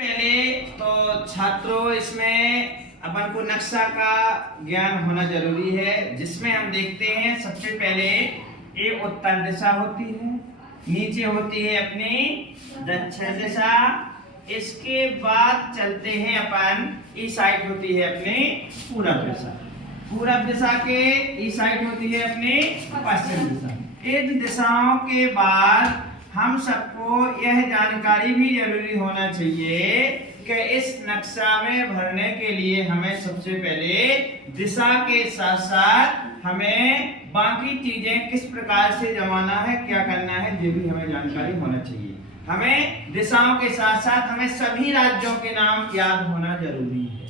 पहले तो छात्रों इसमें अपन को नक्शा का ज्ञान होना जरूरी है, जिसमें हम देखते हैं सबसे पहले ये उत्तर दिशा होती है, नीचे होती है अपनी दक्षिण दिशा। इसके बाद चलते हैं अपन, इस साइड होती है अपनी पूरब दिशा, पूरब दिशा के इस साइड होती है अपनी पश्चिम दिशा। इन दिशाओं के बाद हम सबको यह जानकारी भी जरूरी होना चाहिए कि इस नक्शा में भरने के लिए हमें सबसे पहले दिशा के साथ साथ हमें बाकी चीजें किस प्रकार से जमाना है, क्या करना है, ये भी हमें जानकारी होना चाहिए। हमें दिशाओं के साथ साथ हमें सभी राज्यों के नाम याद होना जरूरी है,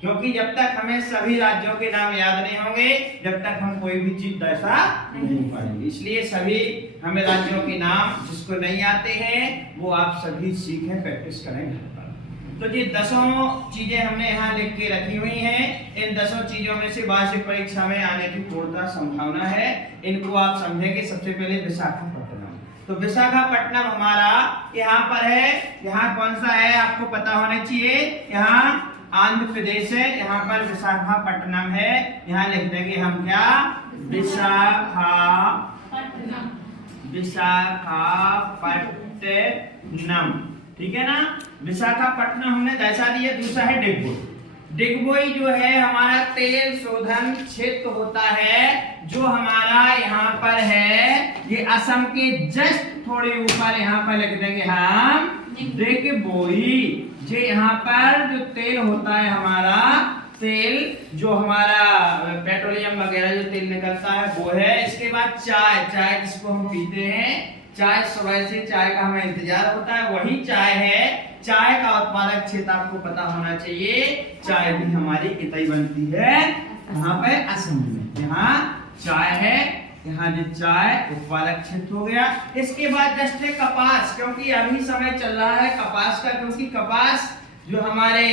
क्योंकि जब तक हमें सभी राज्यों के नाम याद नहीं होंगे तब तक हम कोई भी चीज दर्शा नहीं पाएंगे। इसलिए सभी हमें राज्यों के नाम जिसको नहीं आते हैं वो आप सभी सीखें, प्रैक्टिस करें घर पर। तो ये 10 चीजें हमने यहाँ लिख के रखी हुई हैं। इन 10 चीजों में से वार्षिक परीक्षा में आने की पूर्णतः संभावना है। इनको आप समझेंगे। सबसे पहले विशाखापट्टनम। तो विशाखापट्टनम हमारा यहाँ पर है। यहाँ कौन सा है आपको पता होना चाहिए। यहाँ आंध्र प्रदेश है, यहाँ पर विशाखापट्टनम है। यहाँ लिख देंगे हम क्या, विशाखापट्टनम। ठीक है ना। विशाखापट्टनम हमने दर्शा दिया। दूसरा है डिगबोई। डिगबोई जो है हमारा तेल शोधन क्षेत्र होता है, जो हमारा यहाँ पर है। ये असम के जस्ट थोड़े ऊपर यहाँ पर लिख देंगे हम डिगबोई। जो यहाँ पर जो तेल होता है हमारा, तेल जो हमारा पेट्रोलियम वगैरह जो तेल निकलता है वो है। इसके बाद चाय, चाय जिसको हम पीते हैं, चाय सुबह से चाय का हमें इंतजार होता है, वही चाय है। चाय का उत्पादक क्षेत्र आपको पता होना चाहिए। चाय भी हमारी इतनी बनती है यहाँ पे असम में। यहाँ चाय है, यहाँ जो चाय उत्पादक क्षेत्र हो गया। इसके बाद जस्ट कपास, क्योंकि अभी समय चल रहा है कपास का, क्योंकि कपास जो हमारे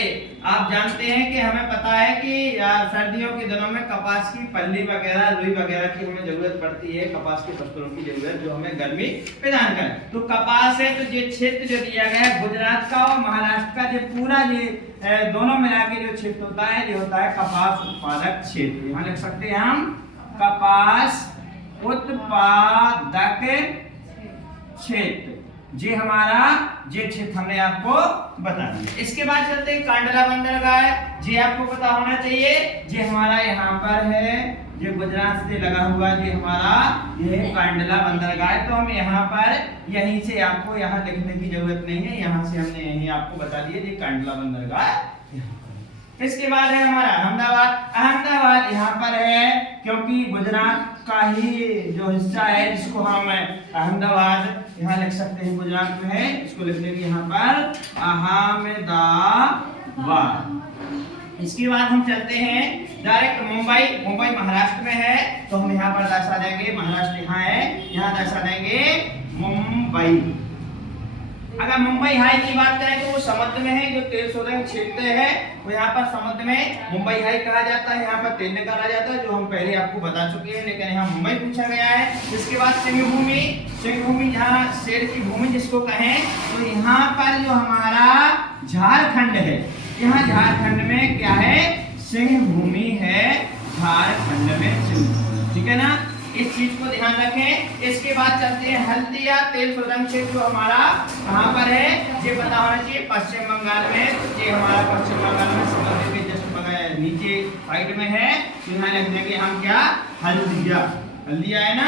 आप जानते हैं कि हमें पता है कि सर्दियों के दिनों में कपास की पल्ली वगैरह, रुई वगैरह की हमें जरूरत पड़ती है। कपास के फसलों की जरूरत जो हमें गर्मी प्रदान करे। तो कपास है, तो ये क्षेत्र जो दिया गया है गुजरात का और महाराष्ट्र का, जो पूरा ये दोनों मिला के जो क्षेत्र होता है, ये होता है कपास उत्पादक क्षेत्र। यहाँ लिख सकते हैं हम कपास उत्पादक क्षेत्र। ये हमारा ये क्षेत्र हमने आपको बता दिया। इसके बाद चलते हैं कांडला बंदरगाह। ये आपको पता होना चाहिए। ये हमारा यहाँ पर है, ये गुजरात से लगा हुआ, ये हमारा ये कांडला बंदरगाह। तो हम यहाँ पर यहीं से आपको यहाँ लिखने की जरूरत नहीं है, यहाँ से हमने यहीं आपको बता दिया ये कांडला बंदरगाह। इसके बाद है हमारा अहमदाबाद। अहमदाबाद यहाँ पर है क्योंकि गुजरात का ही जो हिस्सा है, जिसको हम अहमदाबाद यहाँ लिख सकते हैं, गुजरात में है। इसको लिख लेंगे यहाँ पर अहमदाबाद। इसके बाद हम चलते हैं डायरेक्ट मुंबई। मुंबई महाराष्ट्र में है, तो हम यहाँ पर दर्शा देंगे, महाराष्ट्र यहाँ है, यहाँ दर्शा देंगे मुंबई। अगर मुंबई हाई की बात करें तो वो समुद्र में है, जो तेल शोधन क्षेत्र है वो यहाँ पर समुद्र में मुंबई हाई कहा जाता है। यहाँ पर तेल निकाला जाता है, जो हम पहले आपको बता चुके हैं, लेकिन यहाँ मुंबई पूछा गया है। इसके बाद सिंहभूमि। सिंहभूमि जहाँ शेर की भूमि जिसको कहें, तो यहाँ पर जो हमारा झारखंड है, यहाँ झारखंड में क्या है, सिंहभूमि है। झारखंड में सिंहभूमि। ठीक है ना, इस चीज को ध्यान रखें। इसके बाद चलते हैं हल्दिया तेल शोधन क्षेत्र, जो हमारा कहाँ पर है ये पता होना चाहिए, पश्चिम बंगाल में। ये हमारा पश्चिम बंगाल में समुद्र के जस्ट नीचे साइड में है। तो यहाँ लिख देंगे हम क्या, हल्दिया। हल्दिया है ना,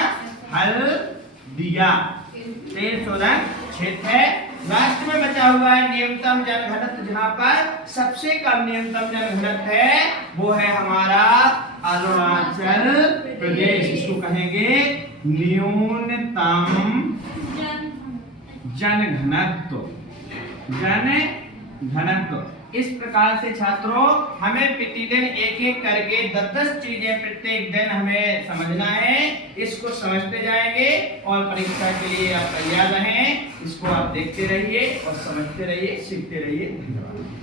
हल्दिया तेल शोधन क्षेत्र है। लास्ट में बचा हुआ है न्यूनतम जनघनत्व, जहाँ पर सबसे कम न्यूनतम जनघनत्व है वो है हमारा अरुणाचल प्रदेश। इसको कहेंगे न्यूनतम जनघनत्व। जनघनत्व। इस प्रकार से छात्रों हमें प्रतिदिन एक एक करके 10-10 चीजें प्रत्येक दिन हमें समझना है। इसको समझते जाएंगे और परीक्षा के लिए आप तैयार रहें। इसको आप देखते रहिए और समझते रहिए, सीखते रहिए। धन्यवाद।